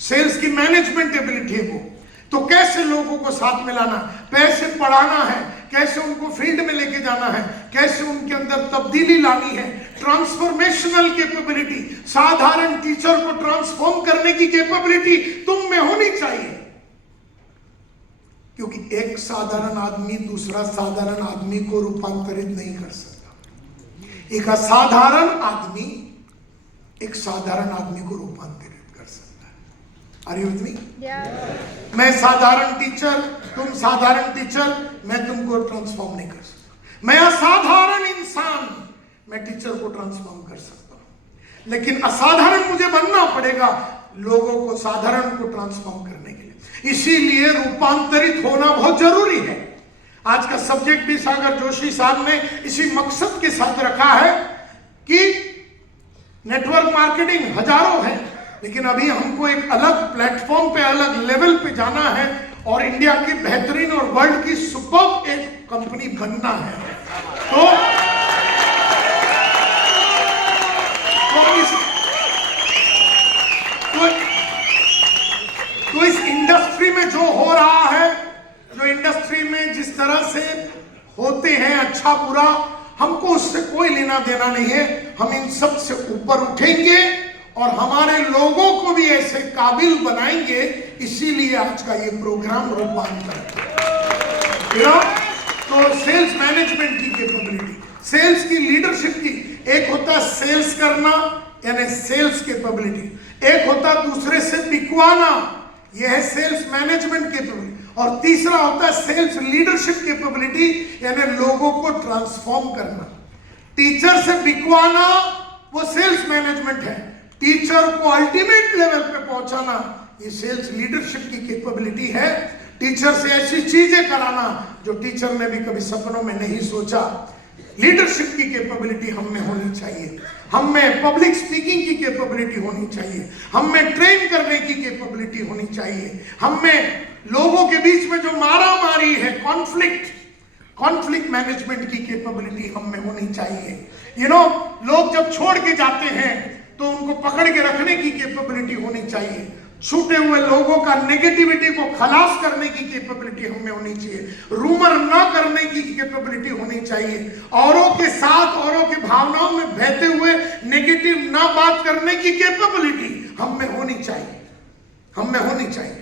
Sales की management ability है वो। तो कैसे लोगों को साथ में लाना, कैसे पढ़ाना है, कैसे उनको फील्ड में लेके जाना है, कैसे उनके अंदर तब्दीली लानी है, ट्रांसफॉर्मेशनल कैपेबिलिटी, साधारण टीचर को ट्रांसफॉर्म करने की कैपेबिलिटी तुम में होनी चाहिए। क्योंकि एक साधारण आदमी दूसरा साधारण आदमी को रूपांतरित नहीं कर सकता। एक असाधारण आदमी एक साधारण आदमी को रूपांतरित कर सकता है। Are you with me? मैं साधारण टीचर, तुम साधारण टीचर, मैं तुमको ट्रांसफॉर्म नहीं कर सकता। मैं असाधारण इंसान, मैं टीचर को ट्रांसफॉर्म कर सकता हूं, लेकिन असाधारण मुझे बनना पड़ेगा लोगों को साधारण को ट्रांसफॉर्म करने के लिए। इसीलिए रूपांतरित होना बहुत जरूरी है। आज का सब्जेक्ट भी सागर जोशी साहब ने इसी मकसद के साथ रखा है कि नेटवर्क मार्केटिंग हजारों है, लेकिन अभी हमको एक अलग प्लेटफॉर्म पे, अलग लेवल पे जाना है और इंडिया की बेहतरीन और वर्ल्ड की सुपर एक कंपनी बनना है। तो इस इंडस्ट्री में जो हो रहा है, जो इंडस्ट्री में जिस तरह से होते हैं अच्छा बुरा, हमको उससे कोई लेना देना नहीं है। हम इन सब से ऊपर उठेंगे और हमारे लोगों को भी ऐसे काबिल बनाएंगे। इसीलिए आज का ये प्रोग्राम रूपांतर। तो सेल्स मैनेजमेंट की कैपेबिलिटी, सेल्स की लीडरशिप की, एक होता सेल्स करना यानी सेल्स कैपेबिलिटी, एक होता दूसरे से बिकवाना, यह है सेल्स मैनेजमेंट कैपेबिलिटी, और तीसरा होता है सेल्स लीडरशिप कैपेबिलिटी यानी लोगों को ट्रांसफॉर्म करना। टीचर से बिकवाना वो सेल्स मैनेजमेंट है, टीचर को अल्टीमेट लेवल पे पहुंचाना ये सेल्स लीडरशिप की कैपेबिलिटी है। टीचर से ऐसी चीजें कराना जो टीचर ने भी कभी सपनों में नहीं सोचा। लीडरशिप की कैपेबिलिटी हम में होनी चाहिए, हम में पब्लिक स्पीकिंग की कैपेबिलिटी होनी चाहिए, हम में ट्रेन करने की कैपेबिलिटी होनी चाहिए, हम में लोगों के बीच में जो मारा मारी है, कॉन्फ्लिक्ट मैनेजमेंट की कैपेबिलिटी हम में होनी चाहिए। लोग जब छोड़ के जाते हैं तो उनको पकड़ के रखने की कैपेबिलिटी होनी चाहिए। छूटे हुए लोगों का नेगेटिविटी को खलास करने की कैपेबिलिटी हमें होनी चाहिए, रूमर न करने की कैपेबिलिटी होनी चाहिए, औरों के साथ औरों की भावनाओं में बहते हुए नेगेटिव ना बात करने की कैपेबिलिटी हम में होनी चाहिए, हम में होनी चाहिए।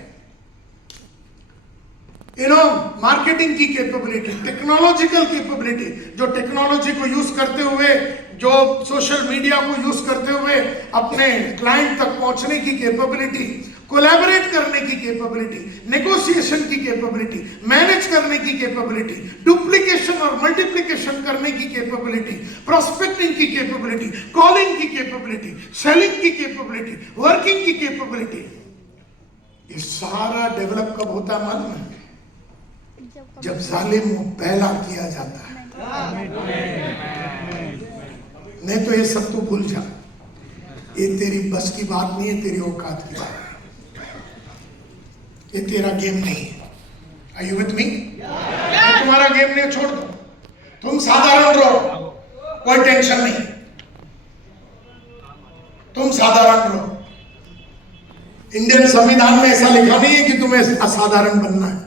मार्केटिंग की कैपेबिलिटी, टेक्नोलॉजिकल कैपेबिलिटी, जो टेक्नोलॉजी को यूज करते हुए, जो सोशल मीडिया को यूज करते हुए अपने क्लाइंट तक पहुंचने की कैपेबिलिटी, कोलैबोरेट करने की कैपेबिलिटी, नेगोशिएशन की कैपेबिलिटी, मैनेज करने की कैपेबिलिटी, डुप्लीकेशन और मल्टीप्लिकेशन करने की कैपेबिलिटी, प्रोस्पेक्टिंग की कैपेबिलिटी, कॉलिंग की कैपेबिलिटी, सेलिंग की कैपेबिलिटी, वर्किंग की कैपेबिलिटी, ये सारा डेवलप कब होता है मालूम है? जब जालिम पहला किया जाता है। नहीं तो ये सब तो भूल जा, ये तेरी बस की बात नहीं है, तेरी औकात की बात है, ये तेरा गेम नहीं है। Are you with me? तुम्हारा गेम नहीं, छोड़ दो, तुम साधारण रहो, कोई टेंशन नहीं, तुम साधारण रहो। इंडियन संविधान में ऐसा लिखा नहीं है कि तुम्हें असाधारण बनना है,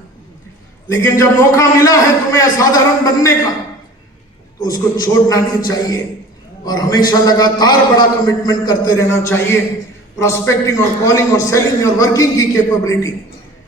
लेकिन जब मौका मिला है तुम्हें असाधारण बनने का तो उसको छोड़ना नहीं चाहिए और हमेशा लगातार बड़ा कमिटमेंट करते रहना चाहिए। प्रोस्पेक्टिंग और कॉलिंग और सेलिंग और वर्किंग की कैपेबिलिटी